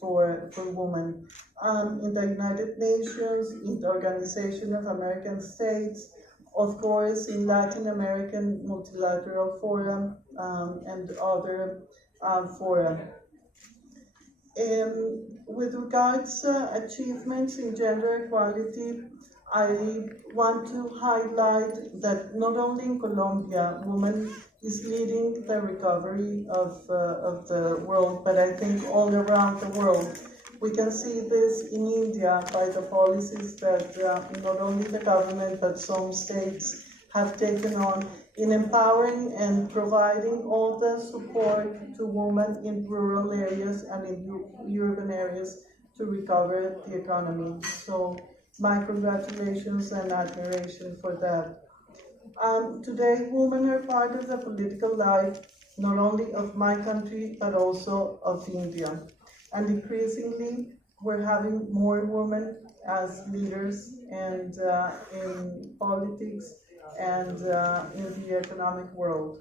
for women in the United Nations, in the Organization of American States, of course, in Latin American Multilateral Forum and other fora. With regards to achievements in gender equality, I want to highlight that not only in Colombia, women is leading the recovery of the world, but I think all around the world. We can see this in India by the policies that not only the government but some states have taken on in empowering and providing all the support to women in rural areas and in urban areas to recover the economy. So my congratulations and admiration for that. Today, women are part of the political life, not only of my country, but also of India. And increasingly, we're having more women as leaders and in politics and in the economic world.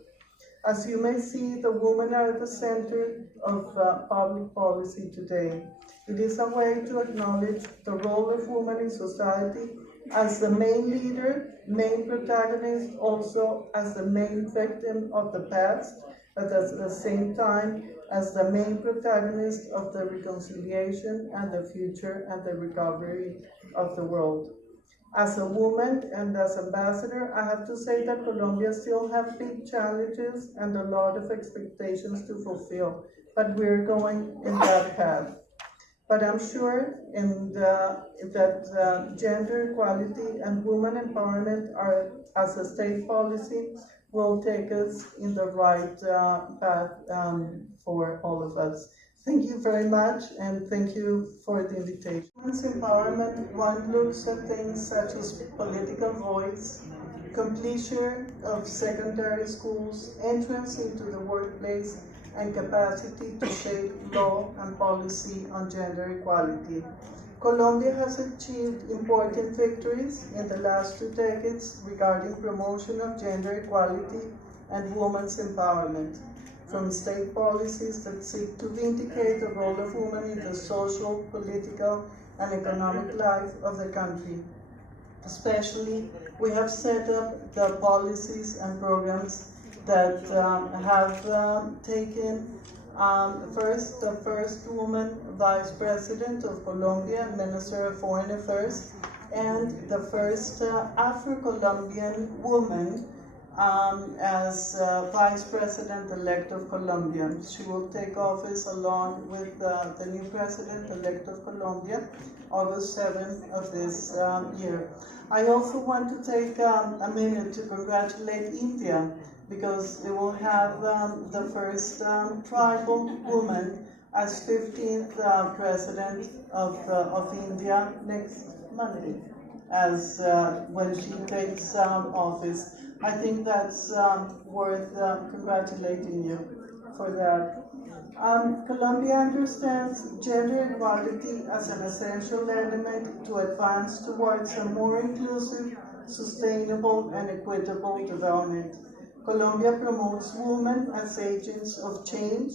As you may see, the women are at the center of public policy today. It is a way to acknowledge the role of women in society as the main leader, main protagonist, also as the main victim of the past, but at the same time as the main protagonist of the reconciliation and the future and the recovery of the world. As a woman and as ambassador, I have to say that Colombia still has big challenges and a lot of expectations to fulfill, but we're going in that path. But I'm sure that gender equality and women empowerment are, as a state policy, will take us in the right path for all of us. Thank you very much, and thank you for the invitation. Women's empowerment, one looks at things such as political voice, completion of secondary schools, entrance into the workplace, and capacity to shape law and policy on gender equality. Colombia has achieved important victories in the last 2 decades regarding promotion of gender equality and women's empowerment, from state policies that seek to vindicate the role of women in the social, political, and economic life of the country. Especially, we have set up the policies and programs that have taken the first woman vice president of Colombia, Minister of Foreign Affairs, and the first Afro-Colombian woman as vice president-elect of Colombia. She will take office along with the new president-elect of Colombia, August 7th of this year. I also want to take a minute to congratulate India, because they will have the first tribal woman as 15th president of India next Monday, as when she takes office. I think that's worth congratulating you for that. Colombia understands gender equality as an essential element to advance towards a more inclusive, sustainable, and equitable development. Colombia promotes women as agents of change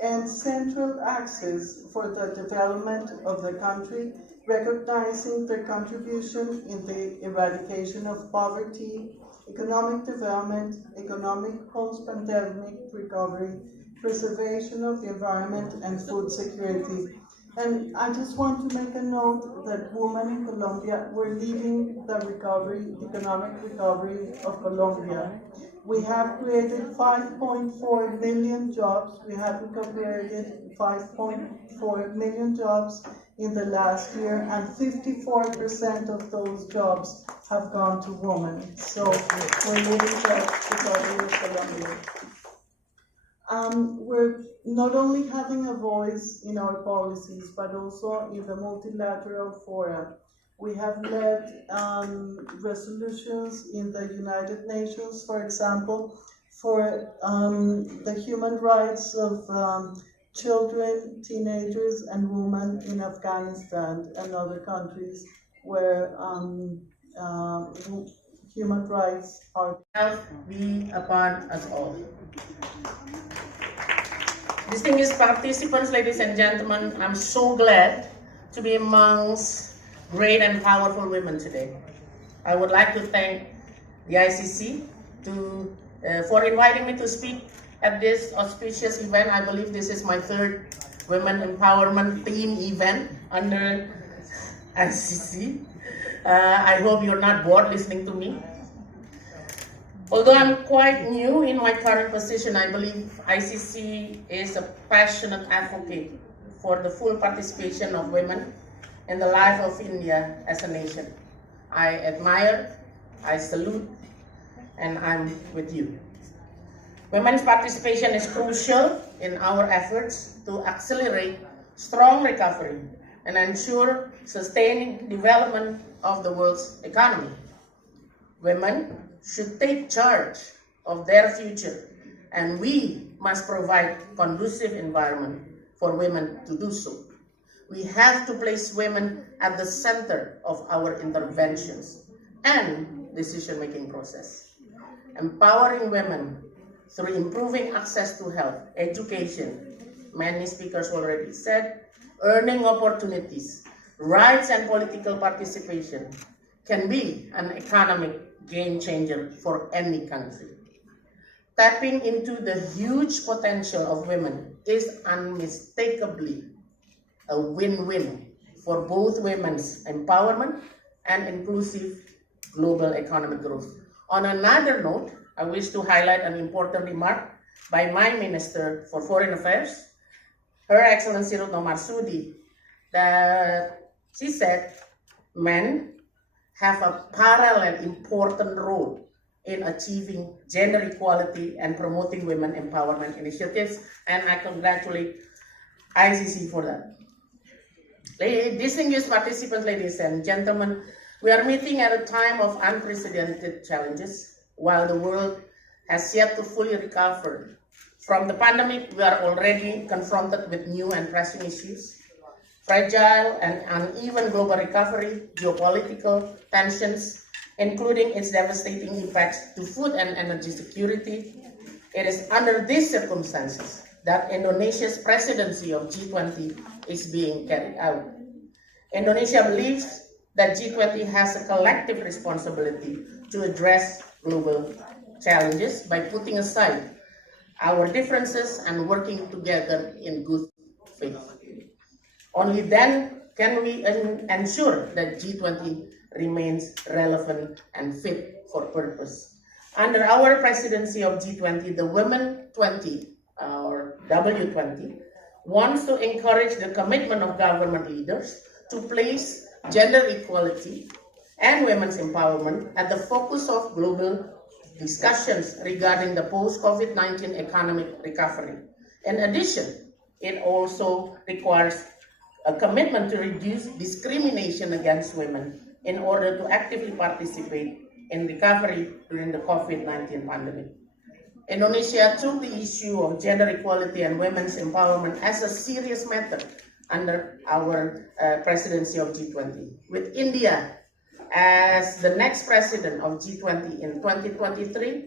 and central access for the development of the country, recognizing their contribution in the eradication of poverty, economic development, economic post-pandemic recovery, preservation of the environment, and food security. And I just want to make a note that women in Colombia were leading the recovery, economic recovery of Colombia. We have created 5.4 million jobs. We have created 5.4 million jobs in the last year, and 54% of those jobs have gone to women. So we're leading the recovery of Colombia. We're not only having a voice in our policies, but also in the multilateral fora. We have led resolutions in the United Nations, for example, for the human rights of children, teenagers, and women in Afghanistan and other countries where human rights are. Be upon us all. Distinguished participants, ladies and gentlemen, I'm so glad to be amongst great and powerful women today. I would like to thank the ICC for inviting me to speak at this auspicious event. I believe this is my third Women Empowerment Theme event under ICC. I hope you're not bored listening to me. Although I'm quite new in my current position, I believe ICC is a passionate advocate for the full participation of women in the life of India as a nation. I admire, I salute, and I'm with you. Women's participation is crucial in our efforts to accelerate strong recovery and ensure sustained development of the world's economy. Women should take charge of their future, and we must provide conducive environment for women to do so. We have to place women at the center of our interventions and decision-making process. Empowering women through improving access to health, education, many speakers already said, earning opportunities, rights and political participation can be an economic game changer for any country. Tapping into the huge potential of women is unmistakably a win-win for both women's empowerment and inclusive global economic growth. On another note, I wish to highlight an important remark by my Minister for Foreign Affairs, Her Excellency Retno Marsudi, that she said men have a parallel important role in achieving gender equality and promoting women empowerment initiatives, and I congratulate ICC for that. Distinguished participants, ladies and gentlemen, we are meeting at a time of unprecedented challenges. While the world has yet to fully recover from the pandemic, we are already confronted with new and pressing issues. Fragile and uneven global recovery, geopolitical tensions, including its devastating impacts to food and energy security. It is under these circumstances that Indonesia's presidency of G20 is being carried out. Indonesia believes that G20 has a collective responsibility to address global challenges by putting aside our differences and working together in good faith. Only then can we ensure that G20 remains relevant and fit for purpose. Under our presidency of G20, the Women 20 or W20 wants to encourage the commitment of government leaders to place gender equality and women's empowerment at the focus of global discussions regarding the post-COVID-19 economic recovery. In addition, it also requires a commitment to reduce discrimination against women in order to actively participate in recovery during the COVID-19 pandemic. Indonesia took the issue of gender equality and women's empowerment as a serious matter under our presidency of G20. With India as the next president of G20 in 2023,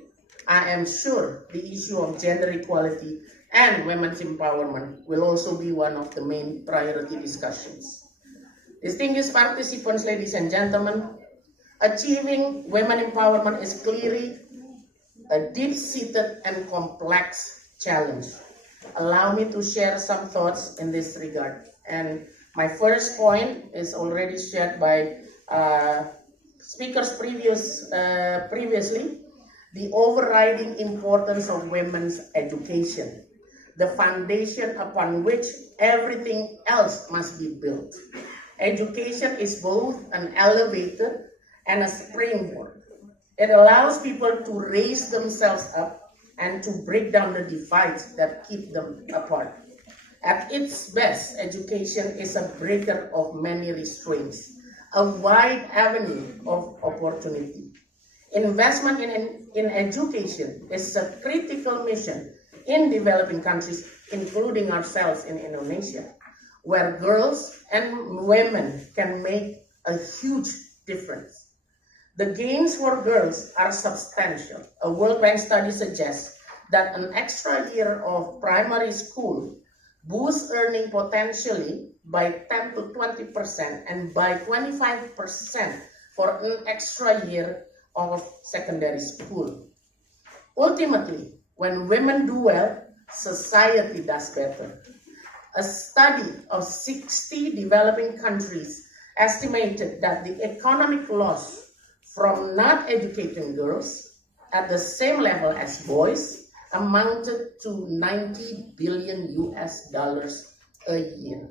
I am sure the issue of gender equality and women's empowerment will also be one of the main priority discussions. Distinguished participants, ladies and gentlemen, achieving women empowerment is clearly a deep-seated and complex challenge. Allow me to share some thoughts in this regard. And my first point is already shared by speakers previously, the overriding importance of women's education, the foundation upon which everything else must be built. Education is both an elevator and a springboard. It allows people to raise themselves up and to break down the divides that keep them apart. At its best, education is a breaker of many restraints, a wide avenue of opportunity. Investment in education is a critical mission in developing countries, including ourselves in Indonesia, where girls and women can make a huge difference. The gains for girls are substantial. A World Bank study suggests that an extra year of primary school boost earning potentially by 10 to 20% and by 25% for an extra year of secondary school. Ultimately, when women do well, society does better. A study of 60 developing countries estimated that the economic loss from not educating girls at the same level as boys amounted to 90 billion US dollars a year.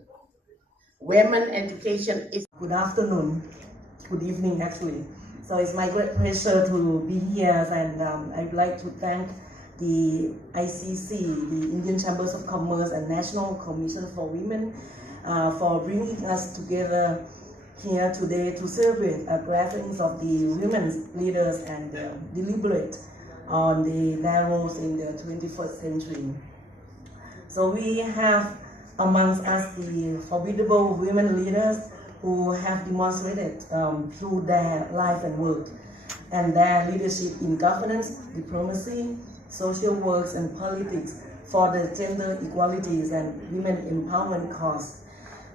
Women education is... Good afternoon, good evening actually. So it's my great pleasure to be here, and I'd like to thank the ICC, the Indian Chambers of Commerce and National Commission for Women for bringing us together here today to celebrate a gathering of the women's leaders and deliberate on their roles in the 21st century. So we have amongst us the formidable women leaders who have demonstrated through their life and work and their leadership in governance, diplomacy, social works and politics for the gender equalities and women empowerment cause,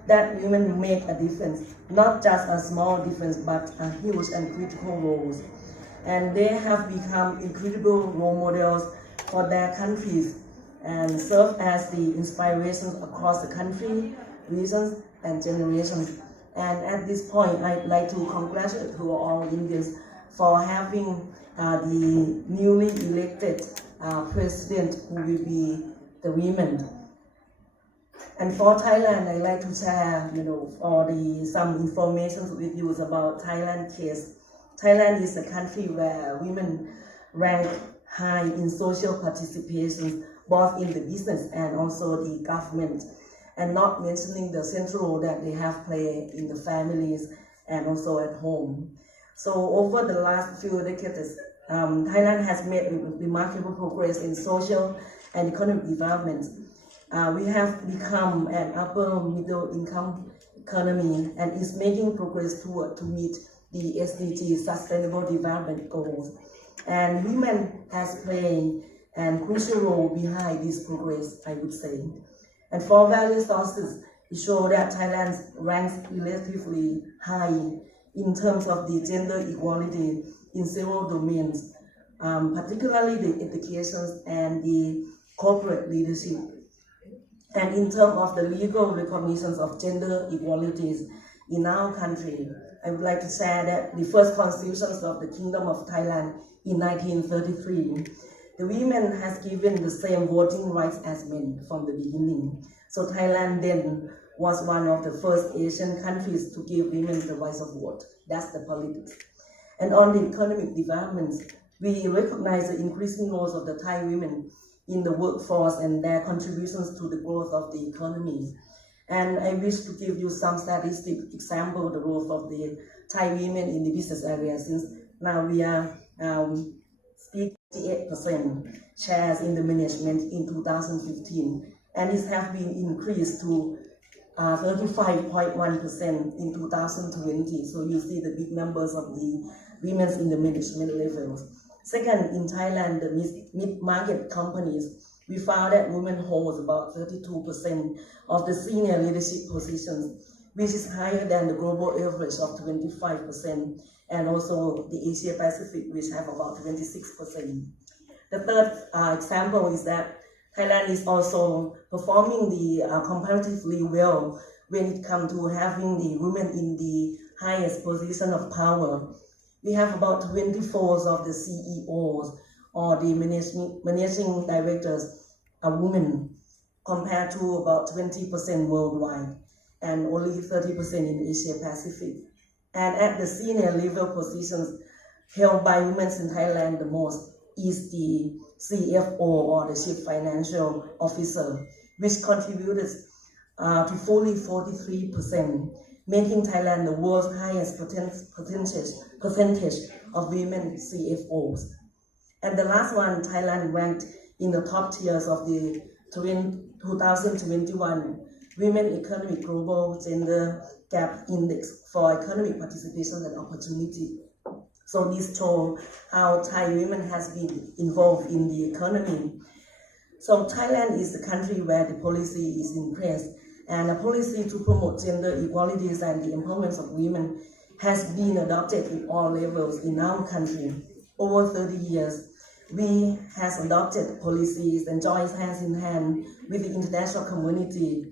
that women make a difference, not just a small difference, but a huge and critical roles. And they have become incredible role models for their countries and serve as the inspirations across the country, regions, and generations. And at this point, I'd like to congratulate to all Indians for having the newly elected president who will be the women. And for Thailand, I'd like to share, some information with you about Thailand case. Thailand is a country where women rank high in social participation, both in the business and also the government, and not mentioning the central role that they have played in the families and also at home. So over the last few decades, Thailand has made remarkable progress in social and economic development. We have become an upper middle income economy and is making progress to meet the SDG Sustainable Development Goals. And women has played a crucial role behind this progress, I would say. And for various sources, it shows that Thailand ranks relatively high in terms of the gender equality in several domains, particularly the education and the corporate leadership. And in terms of the legal recognitions of gender equalities in our country, I would like to share that the first constitutions of the Kingdom of Thailand in 1933, the women has given the same voting rights as men from the beginning. So Thailand then was one of the first Asian countries to give women the rights of vote. That's the politics. And on the economic developments, we recognize the increasing roles of the Thai women in the workforce and their contributions to the growth of the economy. And I wish to give you some statistic example the role of the Thai women in the business area, since now we are speaking 88% shares in the management in 2015, and it has been increased to 35.1% in 2020. So you see the big numbers of the women in the management levels. Second, in Thailand, the mid-market companies, we found that women hold about 32% of the senior leadership positions, which is higher than the global average of 25%, and also the Asia Pacific, which have about 26%. The third example is that Thailand is also performing comparatively well when it comes to having the women in the highest position of power. We have about 24 of the CEOs or the managing directors are women, compared to about 20% worldwide and only 30% in Asia Pacific. And at the senior level positions held by women in Thailand, the most is the CFO or the Chief Financial Officer, which contributed to fully 43%, making Thailand the world's highest percentage of women CFOs. And the last one, Thailand ranked in the top tiers of the 2021 Women Economic Global Gender Gap Index for economic participation and opportunity. So this shows how Thai women has been involved in the economy. So Thailand is the country where the policy is in place, and a policy to promote gender equalities and the empowerment of women has been adopted in all levels in our country. Over 30 years, we have adopted policies and joined hands in hand with the international community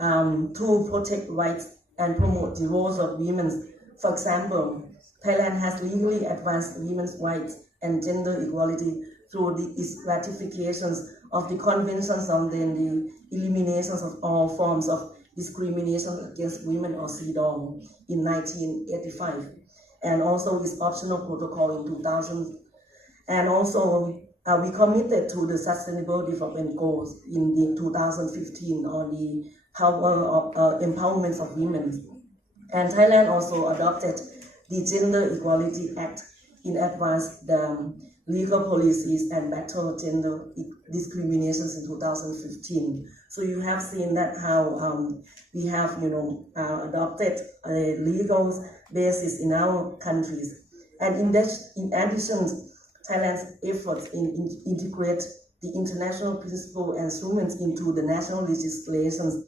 to protect rights and promote the roles of women. For example, Thailand has legally advanced women's rights and gender equality through its ratifications of the conventions on the eliminations of all forms of discrimination against women or CEDAW in 1985, and also its optional protocol in 2000. And also, we committed to the Sustainable Development Goals in the 2015 on the power of empowerment of women. And Thailand also adopted the Gender Equality Act in advance the legal policies and battle gender discriminations in 2015. So you have seen that how we have adopted a legal basis in our countries. And in addition, Thailand's efforts in integrate the international principle and instruments into the national legislations